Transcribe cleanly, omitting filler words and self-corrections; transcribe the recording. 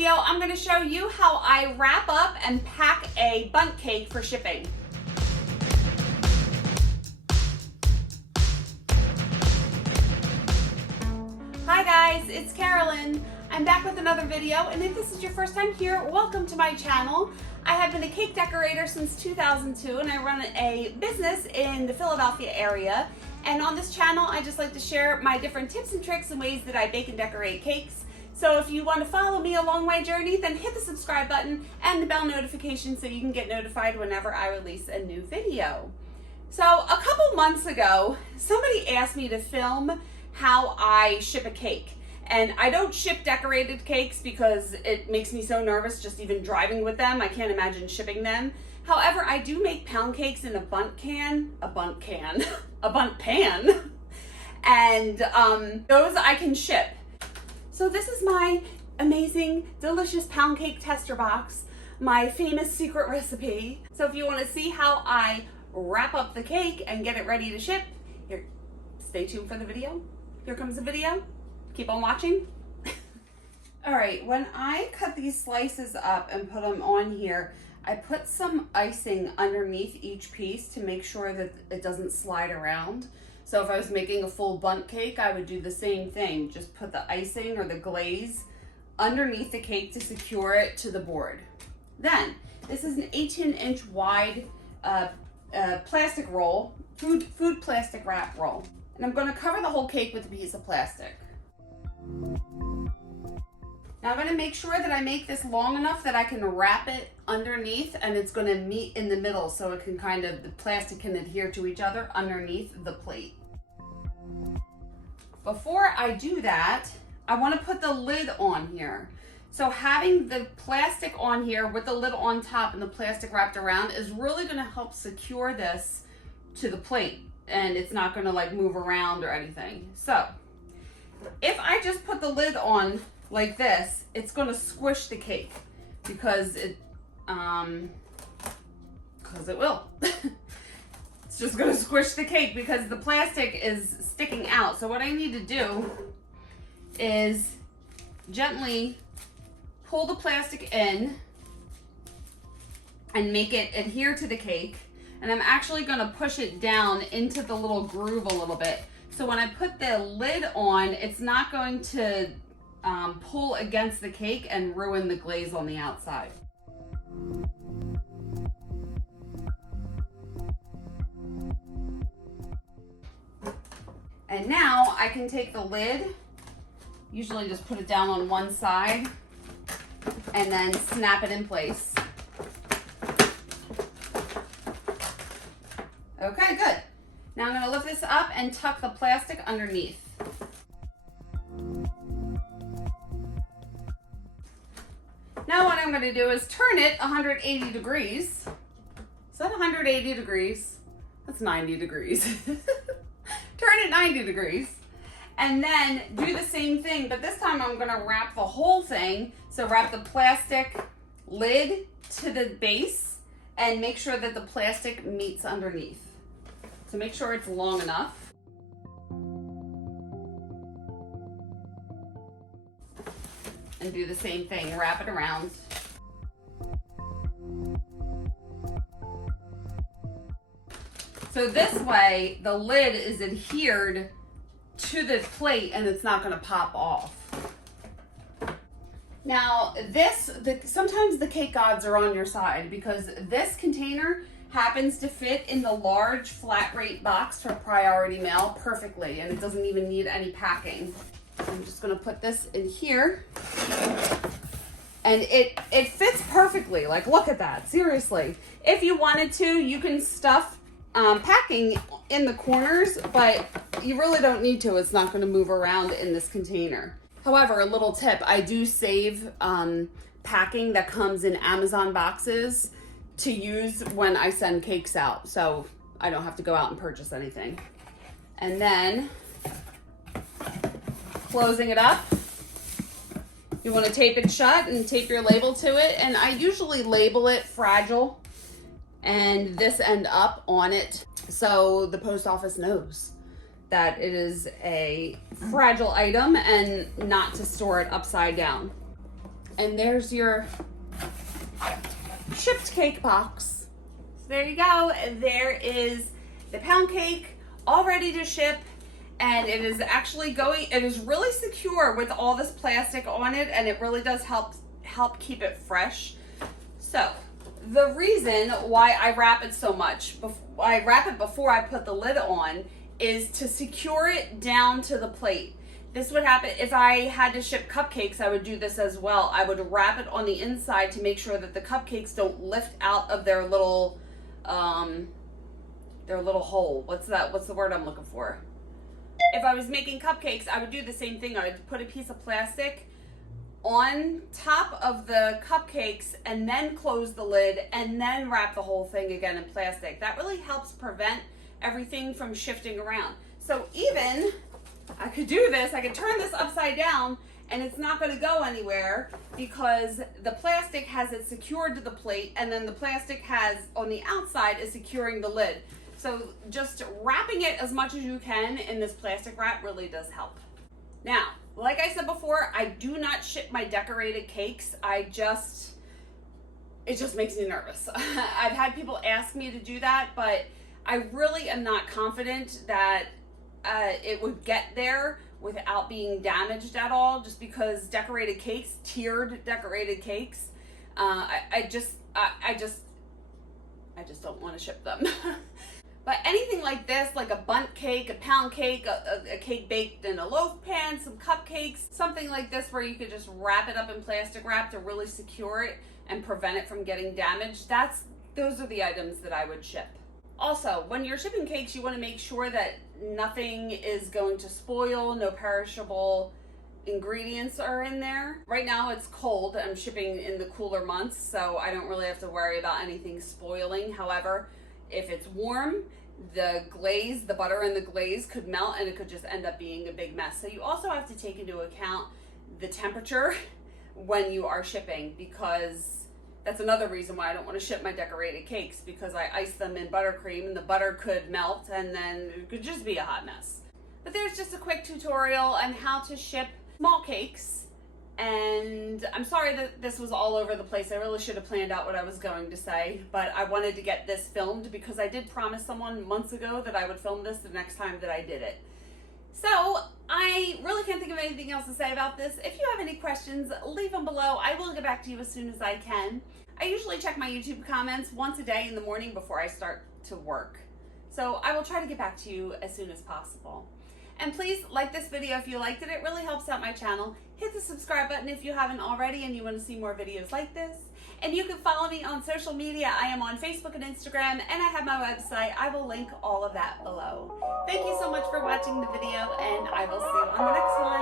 video, I'm going to show you how I wrap up and pack a bundt cake for shipping. Hi guys, it's Karolyn. I'm back with another video, and if this is your first time here, welcome to my channel. I have been a cake decorator since 2002, and I run a business in the Philadelphia area. And on this channel, I just like to share my different tips and tricks and ways that I bake and decorate cakes. So if you want to follow me along my journey, then hit the subscribe button and the bell notification so you can get notified whenever I release a new video. So a couple months ago, somebody asked me to film how I ship a cake. And I don't ship decorated cakes because it makes me so nervous just even driving with them. I can't imagine shipping them. However, I do make pound cakes in a bundt pan, and those I can ship. So this is my amazing, delicious pound cake tester box, my famous secret recipe. So if you want to see how I wrap up the cake and get it ready to ship, here, stay tuned for the video. Here comes the video. Keep on watching. All right, when I cut these slices up and put them on here, I put some icing underneath each piece to make sure that it doesn't slide around. So if I was making a full bundt cake, I would do the same thing. Just put the icing or the glaze underneath the cake to secure it to the board. Then, this is an 18-inch wide plastic roll, food plastic wrap roll. And I'm gonna cover the whole cake with a piece of plastic. Now I'm gonna make sure that I make this long enough that I can wrap it underneath and it's gonna meet in the middle so it can the plastic can adhere to each other underneath the plate. Before I do that, I wanna put the lid on here. So having the plastic on here with the lid on top and the plastic wrapped around is really gonna help secure this to the plate, and it's not gonna like move around or anything. So if I just put the lid on like this, it's gonna squish the cake because it will. It's just gonna squish the cake because the plastic is sticking out. So what I need to do is gently pull the plastic in and make it adhere to the cake. And I'm actually gonna push it down into the little groove a little bit. So when I put the lid on, it's not going to pull against the cake and ruin the glaze on the outside. And now I can take the lid, usually just put it down on one side, and then snap it in place. Okay, good. Now I'm gonna lift this up and tuck the plastic underneath. Now what I'm gonna do is turn it 180 degrees. Is that 180 degrees? That's 90 degrees. Turn it 90 degrees. And then do the same thing, but this time I'm gonna wrap the whole thing. So wrap the plastic lid to the base and make sure that the plastic meets underneath. So make sure it's long enough. And do the same thing, wrap it around. So this way, the lid is adhered to the plate and it's not gonna pop off. Now sometimes the cake gods are on your side because this container happens to fit in the large flat rate box for priority mail perfectly, and it doesn't even need any packing. I'm just gonna put this in here, and it fits perfectly. Like, look at that, seriously. If you wanted to, you can stuff packing in the corners, but you really don't need to. It's not gonna move around in this container. However, a little tip, I do save packing that comes in Amazon boxes to use when I send cakes out, so I don't have to go out and purchase anything. And then closing it up, you want to tape it shut and tape your label to it, and I usually label it fragile and this end up on it so the post office knows that it is a fragile item and not to store it upside down. And there's your shipped cake box. So there you go. There is the pound cake all ready to ship, and it is actually going, it is really secure with all this plastic on it, and it really does help keep it fresh. So the reason why I wrap it so much, I wrap it before I put the lid on, is to secure it down to the plate. This would happen if I had to ship cupcakes. I would do this as well. I would wrap it on the inside to make sure that the cupcakes don't lift out of their little hole. What's the word I'm looking for? If I was making cupcakes, I would do the same thing. I would put a piece of plastic on top of the cupcakes and then close the lid and then wrap the whole thing again in plastic. That really helps prevent everything from shifting around. So even I could do this, I could turn this upside down and it's not going to go anywhere because the plastic has it secured to the plate, and then the plastic has on the outside is securing the lid. So just wrapping it as much as you can in this plastic wrap really does help. Now, like I said before, I do not ship my decorated cakes. It just makes me nervous. I've had people ask me to do that, but I really am not confident that it would get there without being damaged at all, just because decorated cakes, tiered decorated cakes, I just don't want to ship them. But anything like this, like a bundt cake, a pound cake, a cake baked in a loaf pan, some cupcakes, something like this where you could just wrap it up in plastic wrap to really secure it and prevent it from getting damaged, those are the items that I would ship. Also, when you're shipping cakes, you want to make sure that nothing is going to spoil, no perishable ingredients are in there. Right now it's cold. I'm shipping in the cooler months, so I don't really have to worry about anything spoiling. However, if it's warm, the glaze, the butter and the glaze could melt and it could just end up being a big mess. So you also have to take into account the temperature when you are shipping, because that's another reason why I don't want to ship my decorated cakes, because I ice them in buttercream and the butter could melt and then it could just be a hot mess. But there's just a quick tutorial on how to ship small cakes. And I'm sorry that this was all over the place. I really should have planned out what I was going to say, but I wanted to get this filmed because I did promise someone months ago that I would film this the next time that I did it. So I really can't think of anything else to say about this. If you have any questions, leave them below. I will get back to you as soon as I can. I usually check my YouTube comments once a day in the morning before I start to work. So I will try to get back to you as soon as possible. And please like this video if you liked it. It really helps out my channel. Hit the subscribe button if you haven't already and you want to see more videos like this. And you can follow me on social media. I am on Facebook and Instagram, and I have my website. I will link all of that below. Thank you so much for watching the video, and I will see you on the next one.